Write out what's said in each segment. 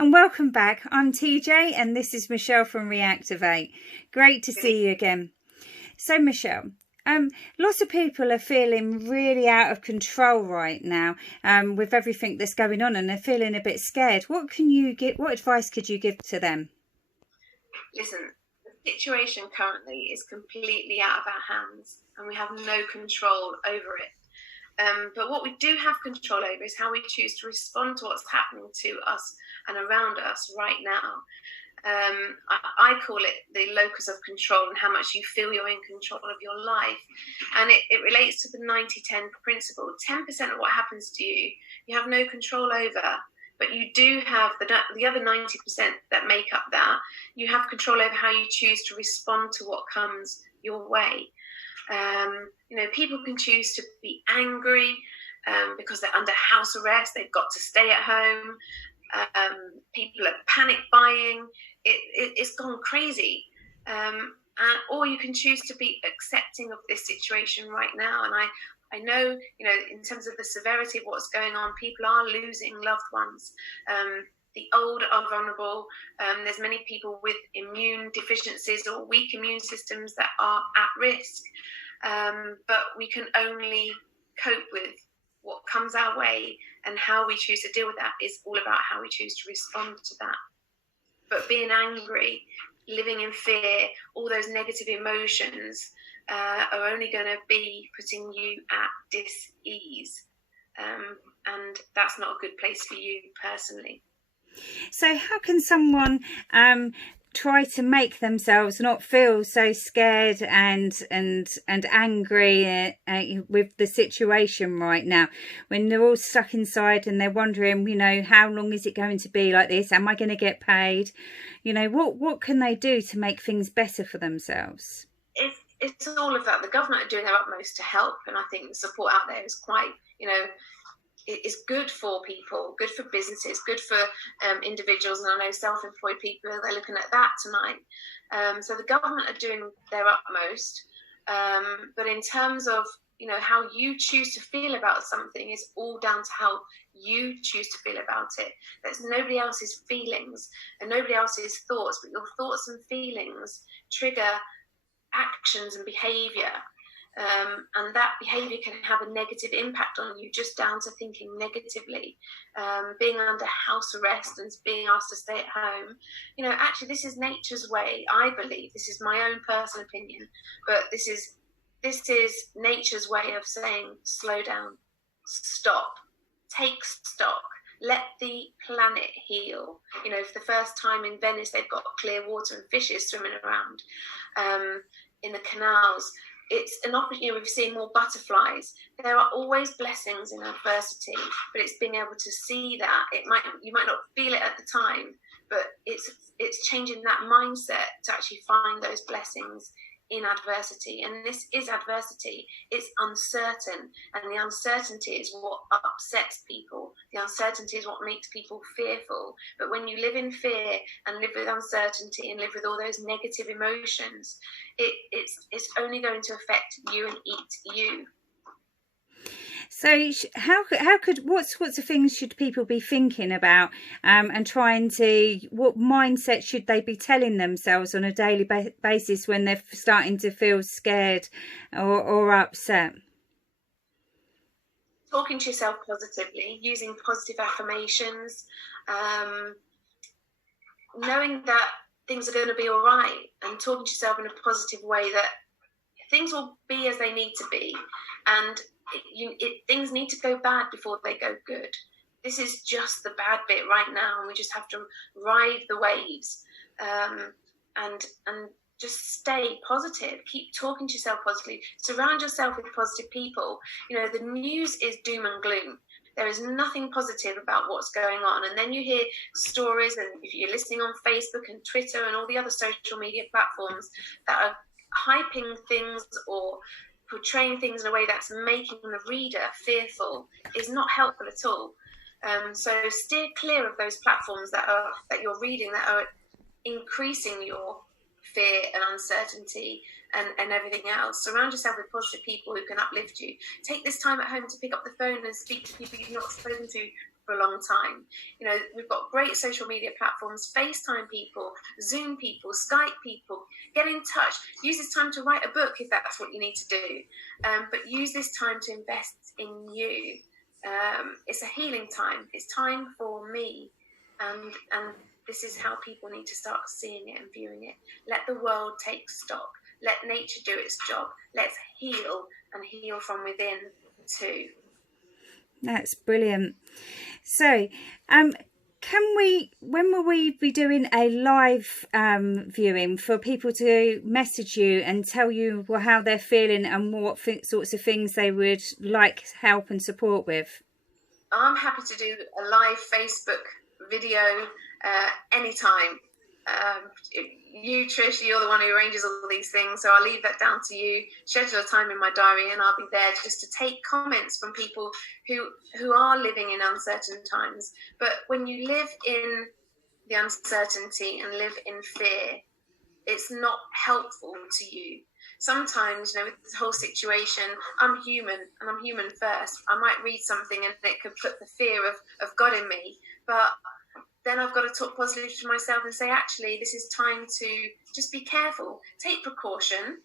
And welcome back. I'm TJ and this is Michelle from Reactivate. Great to see you again. So Michelle, lots of people are feeling really out of control right now with everything that's going on, and they're feeling a bit scared. What advice could you give to them? Listen, the situation currently is completely out of our hands and we have no control over it. But what we do have control over is how we choose to respond to what's happening to us and around us right now. I call it the locus of control and how much you feel you're in control of your life. And it relates to the 90-10 principle. 10% of what happens to you, you have no control over. But you do have the other 90% that make up that. You have control over how you choose to respond to what comes your way. People can choose to be angry because they're under house arrest. They've got to stay at home. People are panic buying. It's gone crazy. Or you can choose to be accepting of this situation right now. And I know, in terms of the severity of what's going on, people are losing loved ones. The old are vulnerable. There's many people with immune deficiencies or weak immune systems that are at risk. But we can only cope with what comes our way, and how we choose to deal with that is all about how we choose to respond to that. But being angry, living in fear, all those negative emotions are only going to be putting you at dis-ease. And that's not a good place for you personally. So how can someone try to make themselves not feel so scared and angry with the situation right now, when they're all stuck inside and they're wondering, how long is it going to be like this? Am I going to get paid? What can they do to make things better for themselves? It's all of that. The government are doing their utmost to help, and I think the support out there is quite, it is good for people, good for businesses, good for individuals, and I know self-employed people, they're looking at that tonight. So the government are doing their utmost, but in terms of how you choose to feel about something is all down to how you choose to feel about it. That's nobody else's feelings and nobody else's thoughts, but your thoughts and feelings trigger actions and behavior. And that behavior can have a negative impact on you just down to thinking negatively, being under house arrest and being asked to stay at home. Actually, this is nature's way. I believe, this is my own personal opinion, but this is nature's way of saying, slow down, stop, take stock, let the planet heal. For the first time in Venice, they've got clear water and fishes swimming around in the canals. It's an opportunity. We've seen more butterflies. There are always blessings in adversity, but it's being able to see that. You might not feel it at the time, but it's changing that mindset to actually find those blessings in adversity. And this is adversity. It's uncertain, and the uncertainty is what upsets people. The uncertainty is what makes people fearful. But when you live in fear and live with uncertainty and live with all those negative emotions, it's only going to affect you and eat you. So what sorts of things should people be thinking about and what mindset should they be telling themselves on a daily basis when they're starting to feel scared or upset? Talking to yourself positively, using positive affirmations, knowing that things are going to be all right, and talking to yourself in a positive way that things will be as they need to be, and things need to go bad before they go good. This is just the bad bit right now, and we just have to ride the waves and just stay positive. Keep talking to yourself positively. Surround yourself with positive people. The news is doom and gloom. There is nothing positive about what's going on. And then you hear stories, and if you're listening on Facebook and Twitter and all the other social media platforms that are hyping things or portraying things in a way that's making the reader fearful, is not helpful at all. So steer clear of those platforms that you're reading that are increasing your fear and uncertainty and everything else. Surround yourself with positive people who can uplift you. Take this time at home to pick up the phone and speak to people you've not spoken to for a long time. You know, we've got great social media platforms, FaceTime people, Zoom people, Skype people, get in touch. Use this time to write a book if that's what you need to do. But use this time to invest in you. It's a healing time. It's time for me. And this is how people need to start seeing it and viewing it. Let the world take stock. Let nature do its job. Let's heal and heal from within too. That's brilliant. So, when will we be doing a live viewing for people to message you and tell you how they're feeling and what sorts of things they would like help and support with? I'm happy to do a live Facebook video anytime. You, Trish, you're the one who arranges all these things, so I'll leave that down to you. Schedule a time in my diary and I'll be there just to take comments from people who are living in uncertain times. But when you live in the uncertainty and live in fear, it's not helpful to you. Sometimes, you know, with this whole situation, I'm human and I'm human first. I might read something and it could put the fear of God in me, but then I've got to talk positively to myself and say, actually, this is time to just be careful, take precaution,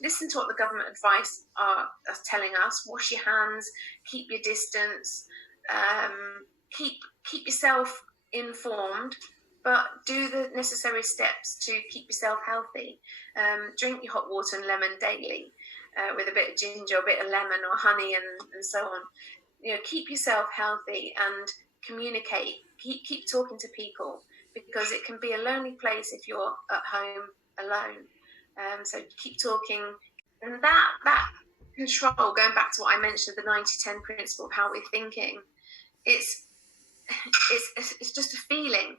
listen to what the government advice are telling us, wash your hands, keep your distance, keep yourself informed, but do the necessary steps to keep yourself healthy. Drink your hot water and lemon daily with a bit of ginger, a bit of lemon or honey and so on. You know, keep yourself healthy and communicate. Keep talking to people, because it can be a lonely place if you're at home alone. So keep talking. And that control, going back to what I mentioned, the 90-10 principle of how we're thinking, it's just a feeling,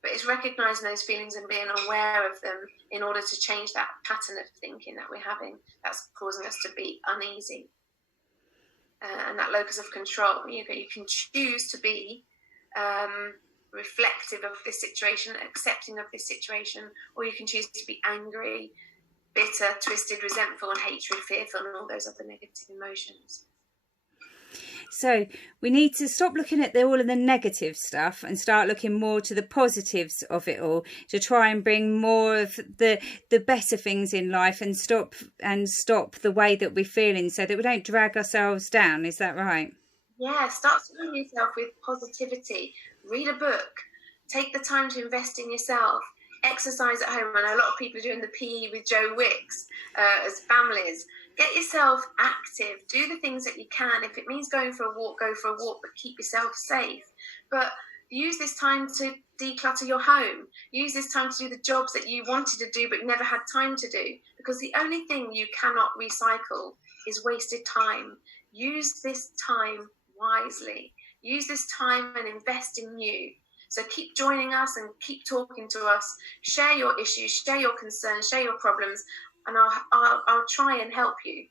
but it's recognizing those feelings and being aware of them in order to change that pattern of thinking that we're having that's causing us to be uneasy. And that locus of control, you can choose to be reflective of this situation, accepting of this situation, or you can choose to be angry, bitter, twisted, resentful, and hatred, fearful, and all those other negative emotions. So we need to stop looking at all of the negative stuff and start looking more to the positives of it all, to try and bring more of the better things in life and stop the way that we're feeling, so that we don't drag ourselves down. Is that right? Yeah, start surrounding yourself with positivity. Read a book. Take the time to invest in yourself. Exercise at home. I know a lot of people are doing the PE with Joe Wicks as families. Get yourself active. Do the things that you can. If it means going for a walk, go for a walk, but keep yourself safe. But use this time to declutter your home. Use this time to do the jobs that you wanted to do but never had time to do. Because the only thing you cannot recycle is wasted time. Use this time wisely. Use this time and invest in you. So keep joining us and keep talking to us. Share your issues, share your concerns, share your problems, and I'll try and help you.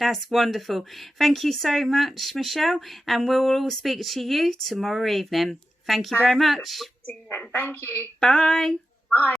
That's wonderful. Thank you so much, Michelle, and we'll all speak to you tomorrow evening. Thank you very much. Thank you. Bye. Bye.